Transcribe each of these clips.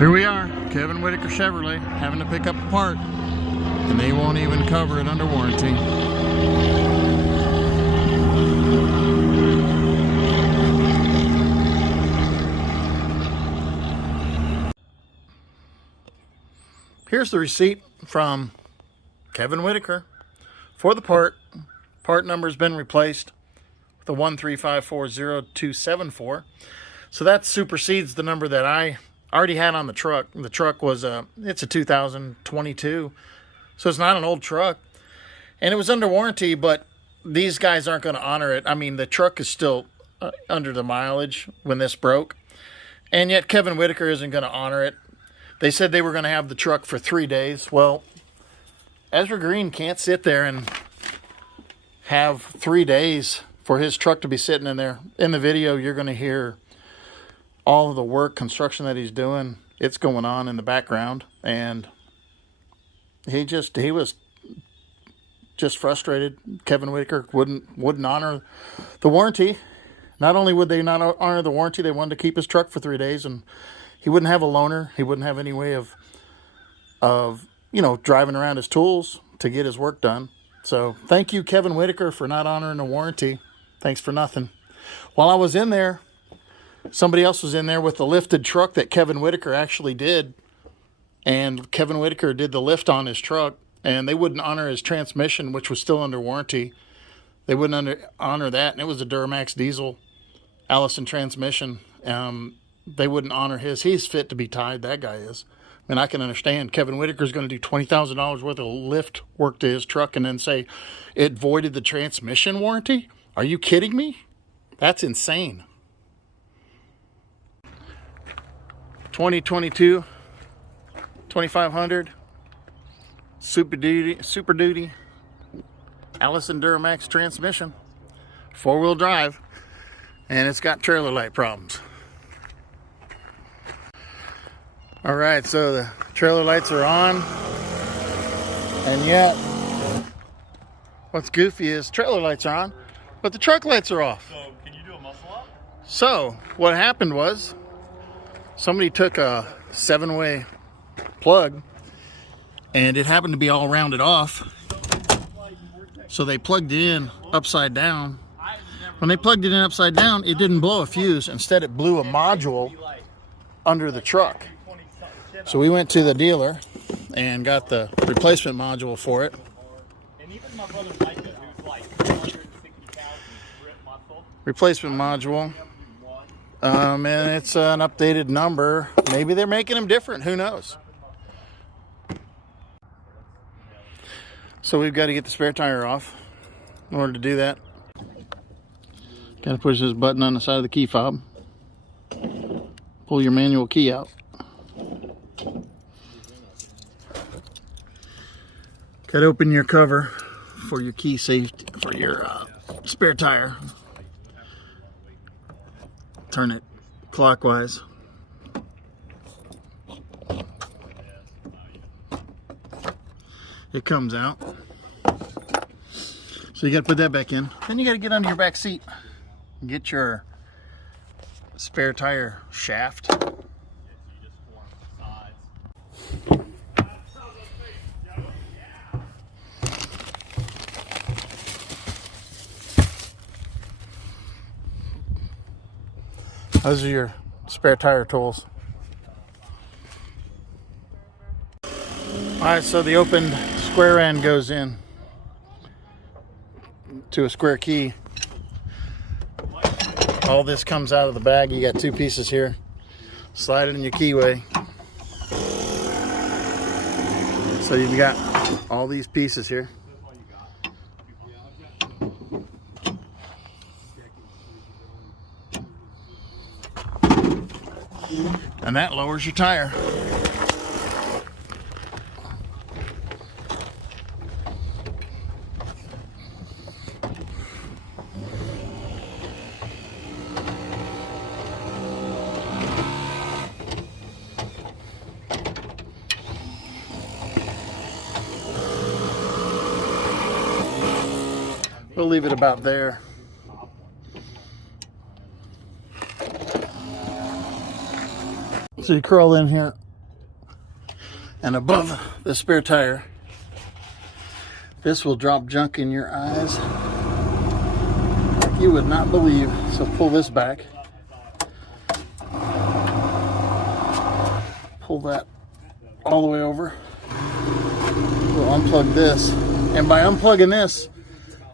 Here we are, Kevin Whittaker Chevrolet, having to pick up a part, and they won't even cover it under warranty. Here's the receipt from Kevin Whittaker for the part. Part number's been replaced with a 13540-274. So that supersedes the number that I already had on the truck. The truck was it's a 2022, so it's not an old truck, and it was under warranty, but these guys aren't going to honor it. I mean, the truck is still under the mileage when this broke, and yet Kevin Whittaker isn't going to honor it. They said they were going to have the truck for 3 days. Well, Ezra Green can't sit there and have 3 days for his truck to be sitting in there. In the video, you're going to hear all of the work, construction that he's doing. It's going on in the background, and he was just frustrated. Kevin Whittaker wouldn't honor the warranty. Not only would they not honor the warranty, they wanted to keep his truck for 3 days, and he wouldn't have a loaner. He wouldn't have any way of driving around his tools to get his work done. So thank you, Kevin Whittaker, for not honoring the warranty. Thanks for nothing. While I was in there, somebody else was in there with the lifted truck that Kevin Whittaker actually did. And Kevin Whittaker did the lift on his truck, and they wouldn't honor his transmission, which was still under warranty. They wouldn't honor that, and it was a Duramax diesel Allison transmission. They wouldn't honor his. He's fit to be tied, that guy is. I mean, I can understand. Kevin Whittaker's going to do $20,000 worth of lift work to his truck and then say it voided the transmission warranty? Are you kidding me? That's insane. 2022 2500 Super Duty Allison Duramax transmission, 4-wheel drive, and it's got trailer light problems. All right, so the trailer lights are on, and yet what's goofy is trailer lights are on, but the truck lights are off. So can you do a muscle up? So what happened was somebody took a 7-way plug, and it happened to be all rounded off. So they plugged it in upside down. When they plugged it in upside down, it didn't blow a fuse. Instead, it blew a module under the truck. So we went to the dealer and got the replacement module for it. And even my brother Micah, who's like 160 pounds grip muscle. Replacement module. And it's an updated number. Maybe they're making them different. Who knows? So we've got to get the spare tire off. In order to do that, got to push this button on the side of the key fob. Pull your manual key out. Got to open your cover for your key safety, for your spare tire. Turn it clockwise. It comes out. So you got to put that back in. Then you got to get under your back seat and get your spare tire shaft. Those are your spare tire tools. Alright, so the opened square end goes in to a square key. All this comes out of the bag. You got 2 pieces here. Slide it in your keyway. So you've got all these pieces here. And that lowers your tire. We'll leave it about there. So you crawl in here and above the spare tire. This will drop junk in your eyes like you would not believe. So pull this back. Pull that all the way over. We'll unplug this. And by unplugging this,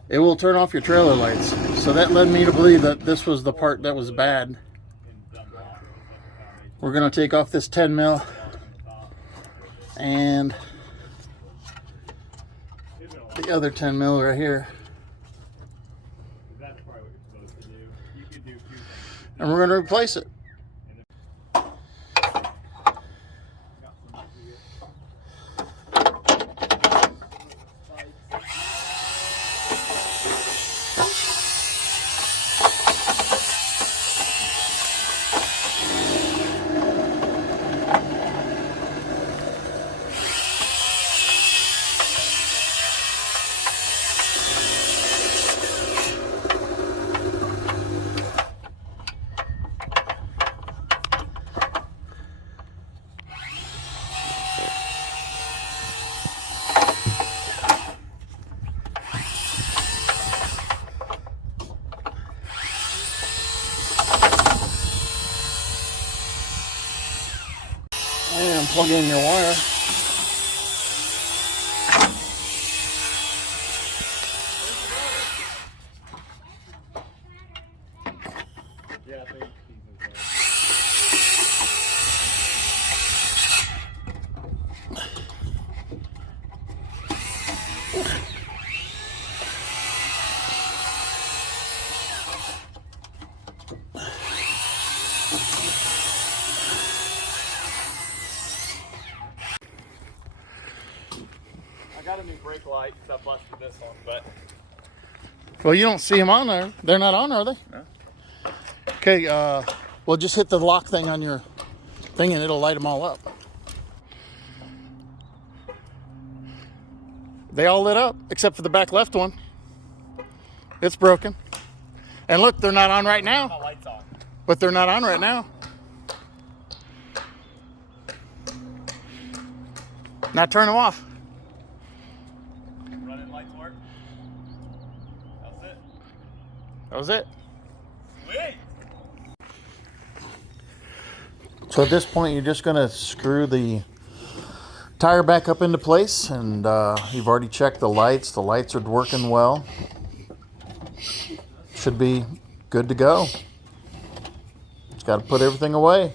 it will turn off your trailer lights. So that led me to believe that this was the part that was bad. We're going to take off this 10 mil and the other 10 mil right here. And we're going to replace it. And plug in your wire. Yeah, I think I got a new brake light because I busted this one, but Well, you don't see them on there. They're not on, are they? no. Okay, well, just hit the lock thing on your thing and it'll light them all up. They all lit up, except for the back left one. It's broken. And look, they're not on right My now. light's on. But they're not on right now. Now turn them off. Running lights work. That's it. That was it. Wait. So at this point, you're just going to screw the tire back up into place, and you've already checked the lights. The lights are working well. Should be good to go. Just got to put everything away.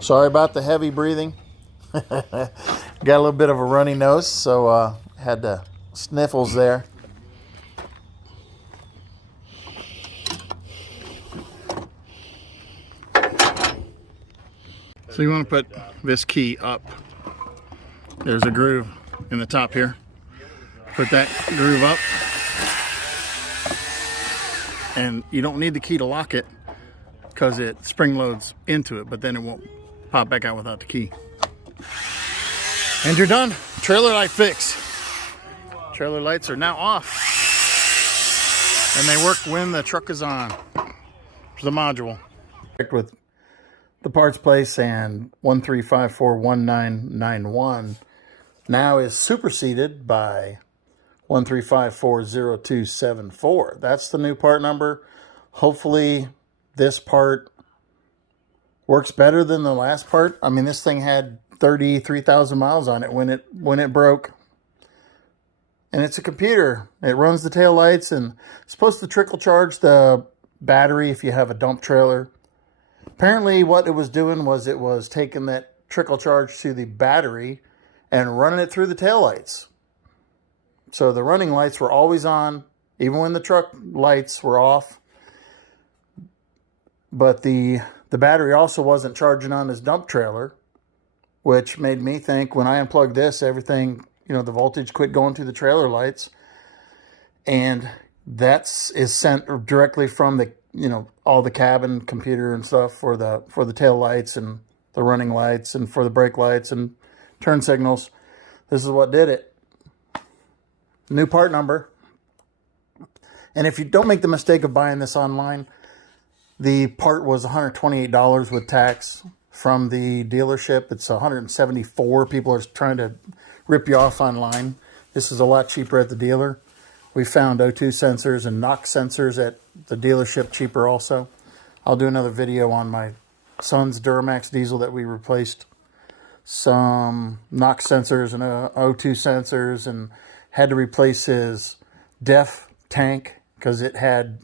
Sorry about the heavy breathing. Got a little bit of a runny nose, so had the sniffles there. So you want to put this key up. There's a groove in the top here. Put that groove up. And you don't need the key to lock it because it spring loads into it, but then it won't pop back out without the key. And you're done. Trailer light fix. Trailer lights are now off. And they work when the truck is on. The module. With the parts place and 13541991 now is superseded by 13540274. That's the new part number. Hopefully this part works better than the last part. I mean, this thing had 33,000 miles on it when it broke. And it's a computer. It runs the tail lights and it's supposed to trickle charge the battery if you have a dump trailer. Apparently what it was doing was it was taking that trickle charge to the battery and running it through the tail lights. So the running lights were always on, even when the truck lights were off. But the battery also wasn't charging on this dump trailer, which made me think when I unplugged this, everything, the voltage quit going to the trailer lights. And is sent directly from the, all the cabin computer and stuff for the tail lights and the running lights and for the brake lights and turn signals. This is what did it. New part number. And if you don't make the mistake of buying this online, the part was $128 with tax. from the dealership. It's 174. People are trying to rip you off online. This is a lot cheaper at the dealer. We found O2 sensors and NOx sensors at the dealership cheaper also. I'll do another video on my son's Duramax diesel that we replaced some NOx sensors and O2 sensors, and had to replace his DEF tank because it had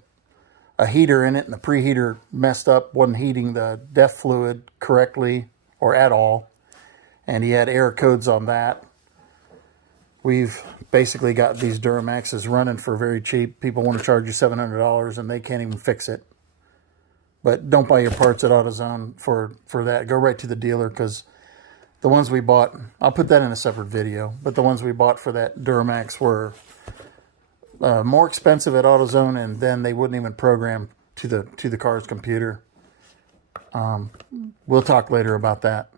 a heater in it and the preheater messed up, wasn't heating the DEF fluid correctly or at all, and he had error codes on that. We've basically got these Duramaxes running for very cheap. People want to charge you $700 and they can't even fix it. But don't buy your parts at AutoZone for that. Go right to the dealer, because the ones we bought, I'll put that in a separate video, but the ones we bought for that Duramax were more expensive at AutoZone, and then they wouldn't even program to the car's computer. We'll talk later about that.